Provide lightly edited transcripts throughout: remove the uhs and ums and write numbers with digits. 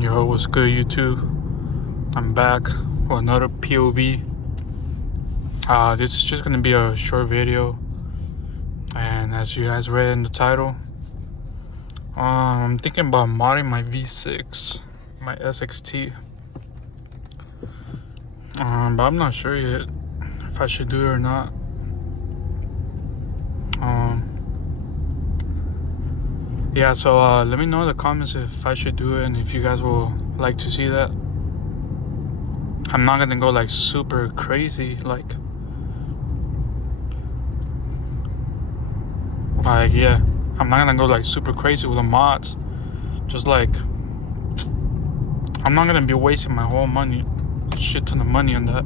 Yo, what's good, YouTube? I'm back with another POV. This is just gonna be a short video, and as you guys read in the title, I'm thinking about modding my V6, my SXT. But I'm not sure yet if I should do it or not. Yeah, so let me know in the comments if I should do it and if you guys will like to see that. I'm not gonna go like super crazy, yeah, I'm not gonna go like super crazy with the mods. Just like, I'm not gonna be wasting my whole money, shit ton of money on that.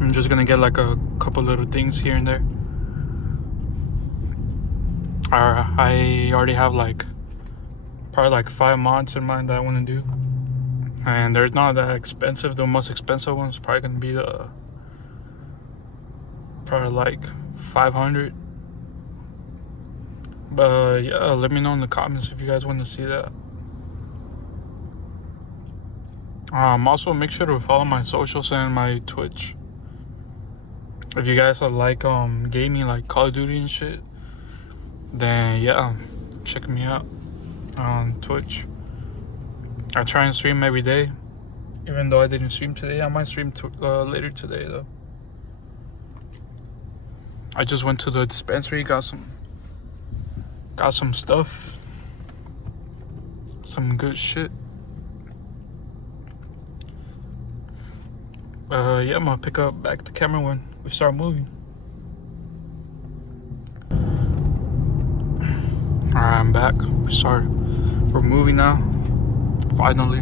I'm just gonna get like a couple little things here and there. I already have like probably like 5 mods in mind that I want to do, and they're not that expensive. The most expensive one's probably gonna be probably like 500. But yeah, let me know in the comments if you guys want to see that. Also make sure to follow my socials and my Twitch. If you guys are like gaming, like Call of Duty and shit, then yeah, check me out on Twitch. I try and stream every day. Even though I didn't stream today, I might stream later today though. I just went to the dispensary, got some stuff, some good shit. Yeah, I'm gonna pick up back the camera when we start moving. Alright, I'm back. We're moving now. Finally.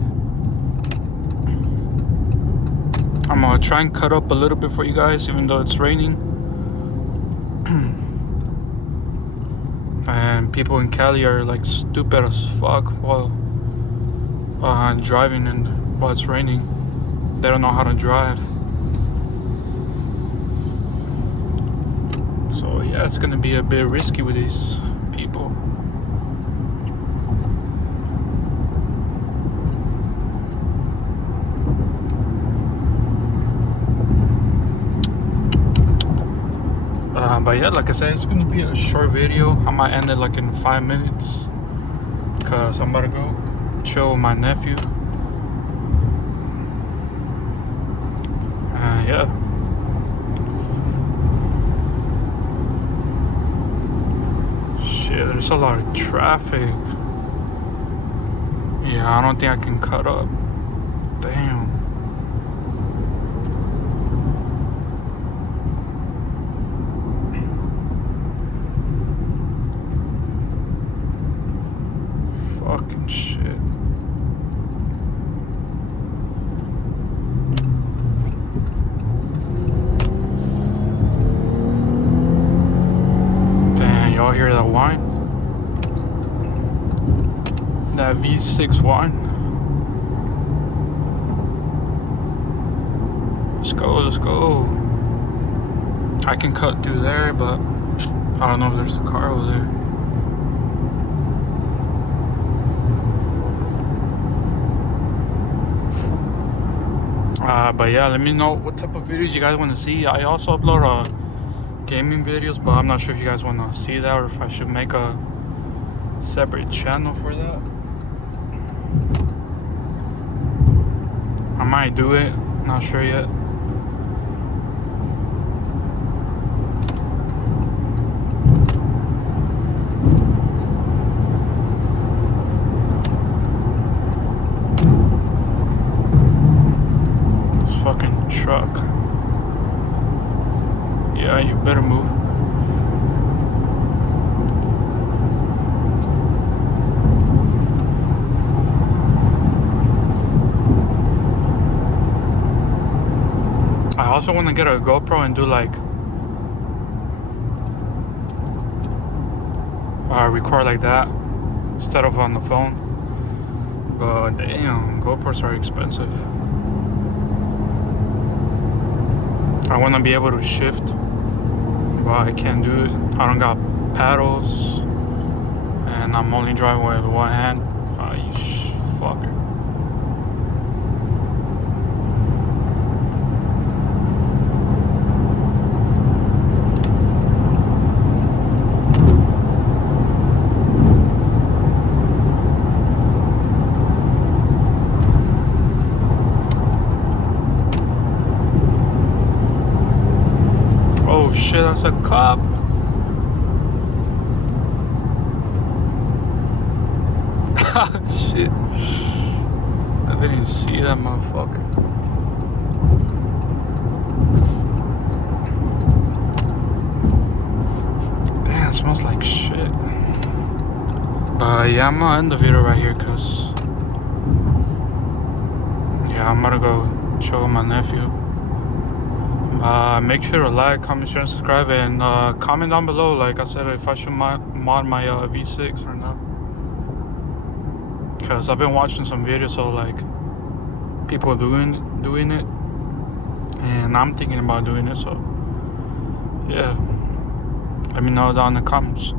I'm gonna try and cut up a little bit for you guys, even though it's raining. And people in Cali are like stupid as fuck while driving and while it's raining. They don't know how to drive. So yeah, it's gonna be a bit risky with these people. But yeah, like I said, it's gonna be a short video. I might end it like in 5 minutes, because I'm about to go chill with my nephew. Yeah. Shit, there's a lot of traffic. Yeah, I don't think I can cut up. Damn. Fucking shit. Damn, y'all hear that whine? That V6 whine? Let's go. I can cut through there, but I don't know if there's a car over there. But yeah, let me know what type of videos you guys want to see. I also upload gaming videos, but I'm not sure if you guys want to see that or if I should make a separate channel for that. I might do it, not sure yet. Fucking truck. Yeah, you better move. I also want to get a GoPro and do like record like that instead of on the phone. But damn, GoPros are expensive. I want to be able to shift, but I can't do it. I don't got paddles, and I'm only driving with one hand. You shit, that's a cop. Shit. I didn't see that motherfucker. Damn, it smells like shit. But yeah, I'm gonna end the video right here because yeah, I'm gonna go chill with my nephew. Make sure to like, comment, share, and subscribe, and comment down below, like I said, if I should mod my V6 or not. Because I've been watching some videos of like people doing it, and I'm thinking about doing it. So yeah, let me know down in the comments.